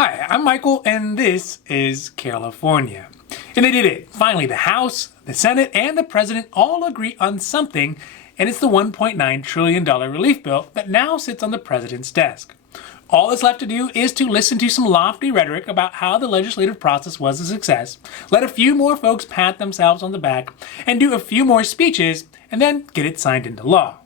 Hi, I'm Michael, and this is California. And they did it. Finally, the House, the Senate, and the President all agree on something, and it's the $1.9 trillion relief bill that now sits on the President's desk. All that's left to do is to listen to some lofty rhetoric about how the legislative process was a success, let a few more folks pat themselves on the back, and do a few more speeches, and then get it signed into law.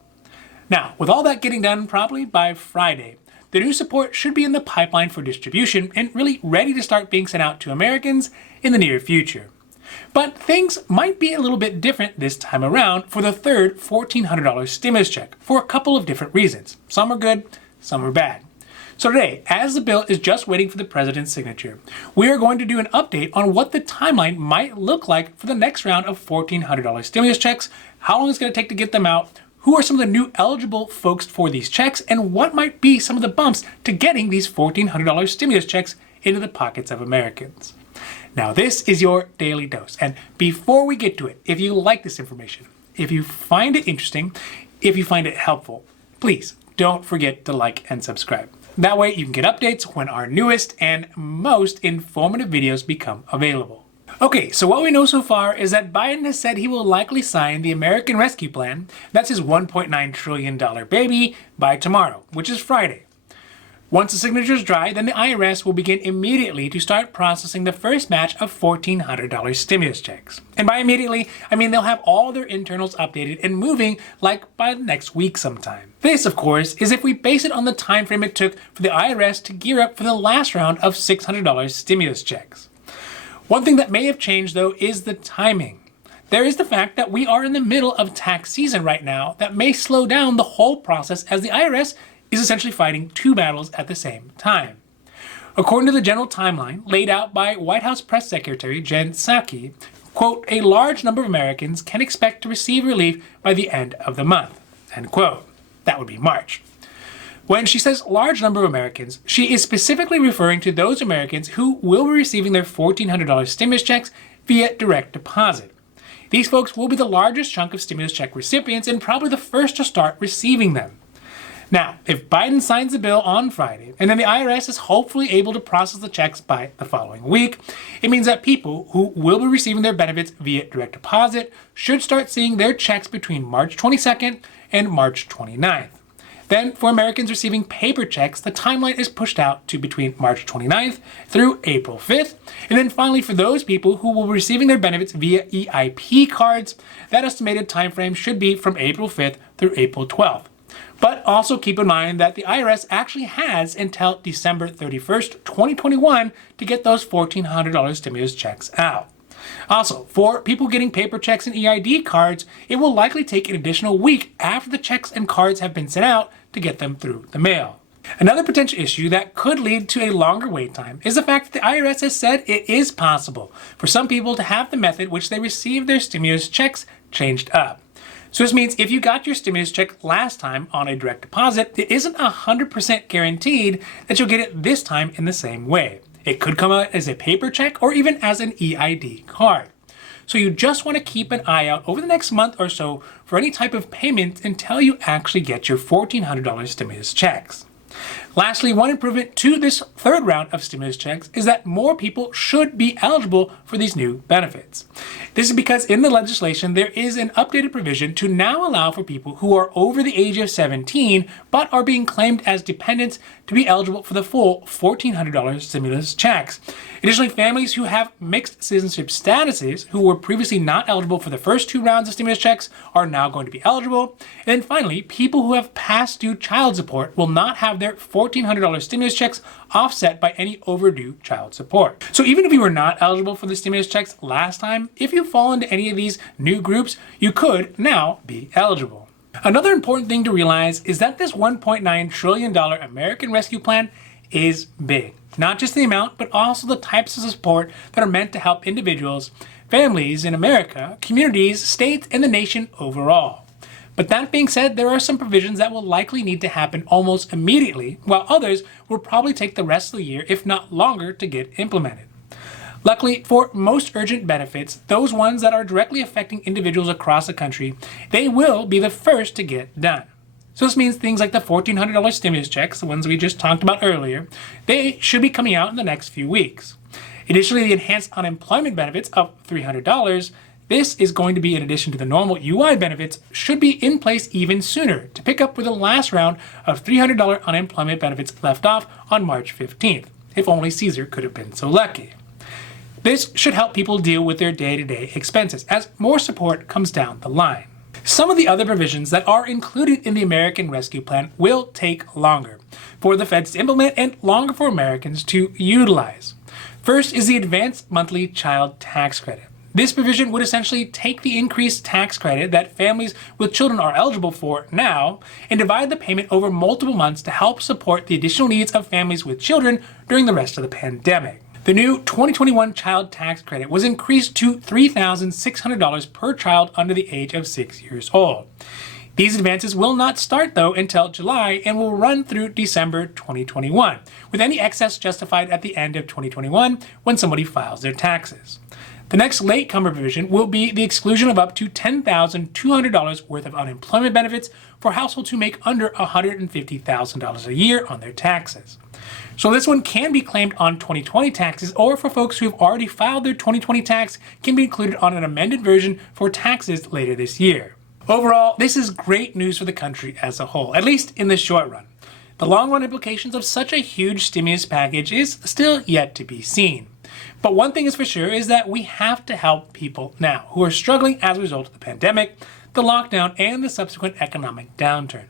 Now, with all that getting done probably by Friday, the new support should be in the pipeline for distribution and really ready to start being sent out to Americans in the near future. But things might be a little bit different this time around for the third $1,400 stimulus check for a couple of different reasons. Some are good, some are bad. So today, as the bill is just waiting for the President's signature, we are going to do an update on what the timeline might look like for the next round of $1,400 stimulus checks, how long it's going to take to get them out, who are some of the new eligible folks for these checks, and what might be some of the bumps to getting these $1,400 stimulus checks into the pockets of Americans. Now, this is your daily dose. And before we get to it, if you like this information, if you find it interesting, if you find it helpful, please don't forget to like and subscribe. That way you can get updates when our newest and most informative videos become available. Okay, so what we know so far is that Biden has said he will likely sign the American Rescue Plan, that's his $1.9 trillion baby, by tomorrow, which is Friday. Once the signatures dry, then the IRS will begin immediately to start processing the first batch of $1,400 stimulus checks. And by immediately, I mean they'll have all their internals updated and moving like by next week sometime. This, of course, is if we base it on the time frame it took for the IRS to gear up for the last round of $600 stimulus checks. One thing that may have changed, though, is the timing. There is the fact that we are in the middle of tax season right now that may slow down the whole process as the IRS is essentially fighting two battles at the same time. According to the general timeline laid out by White House Press Secretary Jen Psaki, quote, a large number of Americans can expect to receive relief by the end of the month, end quote. That would be March. When she says large number of Americans, she is specifically referring to those Americans who will be receiving their $1,400 stimulus checks via direct deposit. These folks will be the largest chunk of stimulus check recipients and probably the first to start receiving them. Now, if Biden signs the bill on Friday, and then the IRS is hopefully able to process the checks by the following week, it means that people who will be receiving their benefits via direct deposit should start seeing their checks between March 22nd and March 29th. Then, for Americans receiving paper checks, the timeline is pushed out to between March 29th through April 5th. And then finally, for those people who will be receiving their benefits via EIP cards, that estimated time frame should be from April 5th through April 12th. But also keep in mind that the IRS actually has until December 31st, 2021 to get those $1,400 stimulus checks out. Also, for people getting paper checks and EID cards, it will likely take an additional week after the checks and cards have been sent out to get them through the mail. Another potential issue that could lead to a longer wait time is the fact that the IRS has said it is possible for some people to have the method which they receive their stimulus checks changed up. So this means if you got your stimulus check last time on a direct deposit, it isn't 100% guaranteed that you'll get it this time in the same way. It could come out as a paper check or even as an EID card. So you just want to keep an eye out over the next month or so for any type of payment until you actually get your $1,400 stimulus checks. Lastly, one improvement to this third round of stimulus checks is that more people should be eligible for these new benefits. This is because in the legislation, there is an updated provision to now allow for people who are over the age of 17 but are being claimed as dependents to be eligible for the full $1,400 stimulus checks. Additionally, families who have mixed citizenship statuses who were previously not eligible for the first two rounds of stimulus checks are now going to be eligible. And then finally, people who have past due child support will not have their $1,400 stimulus checks offset by any overdue child support. So even if you were not eligible for the stimulus checks last time, if you fall into any of these new groups, you could now be eligible. Another important thing to realize is that this $1.9 trillion American Rescue Plan is big. Not just the amount, but also the types of support that are meant to help individuals, families in America, communities, states, and the nation overall. But that being said, there are some provisions that will likely need to happen almost immediately, while others will probably take the rest of the year, if not longer, to get implemented. Luckily, for most urgent benefits, those ones that are directly affecting individuals across the country, they will be the first to get done. So this means things like the $1,400 stimulus checks, the ones we just talked about earlier, they should be coming out in the next few weeks. Additionally, the enhanced unemployment benefits of $300, this is going to be in addition to the normal UI benefits, should be in place even sooner to pick up where the last round of $300 unemployment benefits left off on March 15th. If only Caesar could have been so lucky. This should help people deal with their day-to-day expenses as more support comes down the line. Some of the other provisions that are included in the American Rescue Plan will take longer for the feds to implement and longer for Americans to utilize. First is the Advanced Monthly Child Tax Credit. This provision would essentially take the increased tax credit that families with children are eligible for now and divide the payment over multiple months to help support the additional needs of families with children during the rest of the pandemic. The new 2021 child tax credit was increased to $3,600 per child under the age of 6 years old. These advances will not start, though, until July and will run through December 2021, with any excess justified at the end of 2021 when somebody files their taxes. The next latecomer provision will be the exclusion of up to $10,200 worth of unemployment benefits for households who make under $150,000 a year on their taxes. So this one can be claimed on 2020 taxes, or for folks who have already filed their 2020 tax, can be included on an amended version for taxes later this year. Overall, this is great news for the country as a whole, at least in the short run. The long-run implications of such a huge stimulus package is still yet to be seen. But one thing is for sure is that we have to help people now who are struggling as a result of the pandemic, the lockdown, and the subsequent economic downturn.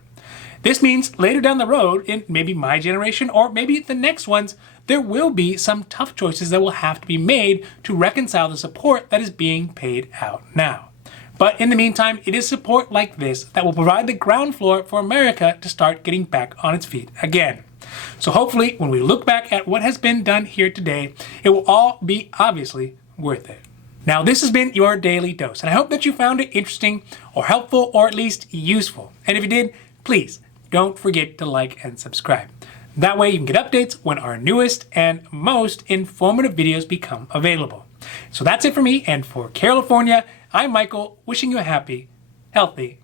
This means later down the road, in maybe my generation or maybe the next ones, there will be some tough choices that will have to be made to reconcile the support that is being paid out now. But in the meantime, it is support like this that will provide the ground floor for America to start getting back on its feet again. So hopefully, when we look back at what has been done here today, it will all be obviously worth it. Now, this has been your Daily Dose, and I hope that you found it interesting or helpful or at least useful. And if you did, please don't forget to like and subscribe. That way you can get updates when our newest and most informative videos become available. So that's it for me, and for California, I'm Michael, wishing you a happy, healthy,